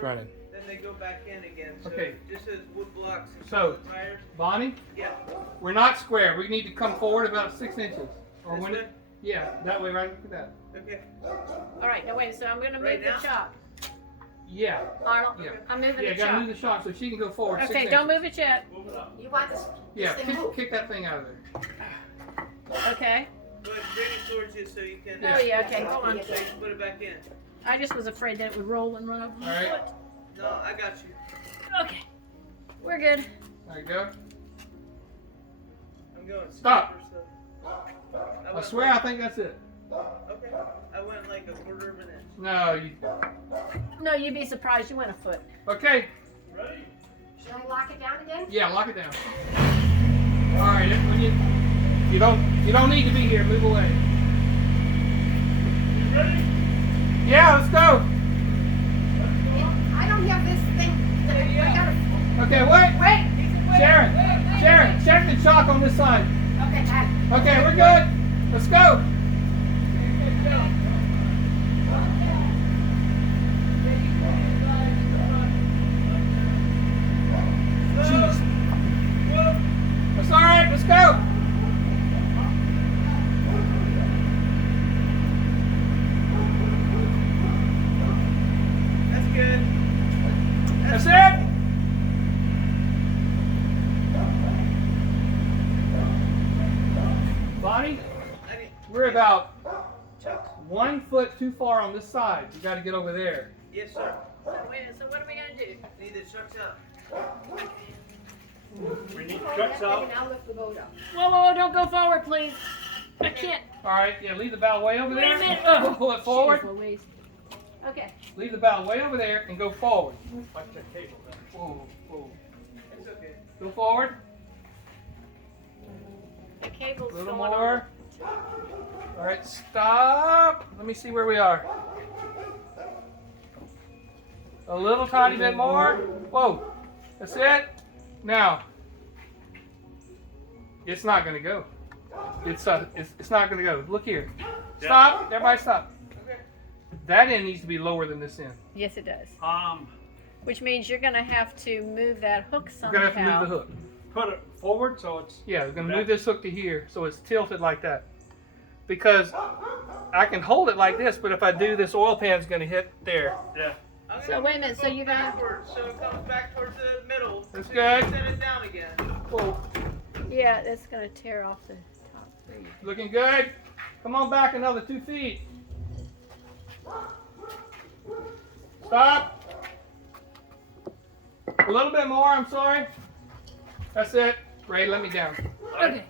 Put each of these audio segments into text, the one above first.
running. Then they go back in again. So Okay. just as wood blocks and So, tires. Bonnie, Yeah. we're not square. We need to come forward about 6 inches. Or This when way? it, yeah, that way, right? Look at that. Okay. All right, now wait. So I'm going to Right move now? the chalk. Yeah. Arnold, Yeah. I'm moving Yeah, the gotta chalk. move the shot so she can go forward 6 Okay, inches. don't move it yet. You want this Yeah, thing moved. kick that thing out of there. Okay. Go ahead, bring it towards you so you can. Oh yeah. Okay. Hold on. So you can put it back in. I just was afraid that it would roll and run over my All right. foot. No, I got you. Okay. We're good. There you go. I'm going. Stop. super slow. I went swear I like- think that's it. Okay. I went like a quarter of an inch. No, you. No, you'd be surprised. You went a foot. Okay. Should I lock it down again? Yeah, lock it down. All right. When you don't need to be here. Move away. You ready? Yeah, let's go. I don't have this thing. I gotta. Okay, wait. Wait. Sharon, check the chalk on this side. Okay. Okay, we're good. Let's go. Jeez. That's all right. Let's go. That's good. That's it. Bonnie, I mean, we're about Chuck. 1 foot too far on this side. You got to get over there. Yes, sir. Wait. So what are we gonna do? Need the trucks out. We need Hold trucks that out. thing and I'll lift the boat up. Whoa! Don't go forward, please. I can't. All right, yeah, leave the bow way over Wait a there. minute. Oh. Pull it forward. Jeez Louise. Okay. Leave the bow way over there and go forward. Like the cable then. Whoa, whoa. It's okay. Go forward. The cable's A little going more. All right, stop. Let me see where we are. A little tiny bit more. Whoa. That's it. Now, it's not going to go. It's not going to go. Look here. Stop. Everybody stop. Okay. That end needs to be lower than this end. Yes, it does. Which means you're gonna have to move that hook We're somehow. going to have to move the hook. Put it forward so it's. Yeah, we're going to move this hook to here so it's tilted like that. Because I can hold it like this, but if I do, this oil pan's going to hit there. Yeah. I'm So gonna wait a move minute, the so boat you got- backwards so it comes back towards the middle. That's so good. You can set it down again. Whoa. Yeah, that's gonna tear off the top three. Looking good. Come on back another 2 feet. Stop. A little bit more, I'm sorry. That's it. Ray, let me down. Okay.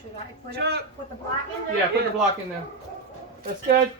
Should I Chuck. put the block in there? Yeah, put the block in there. That's good.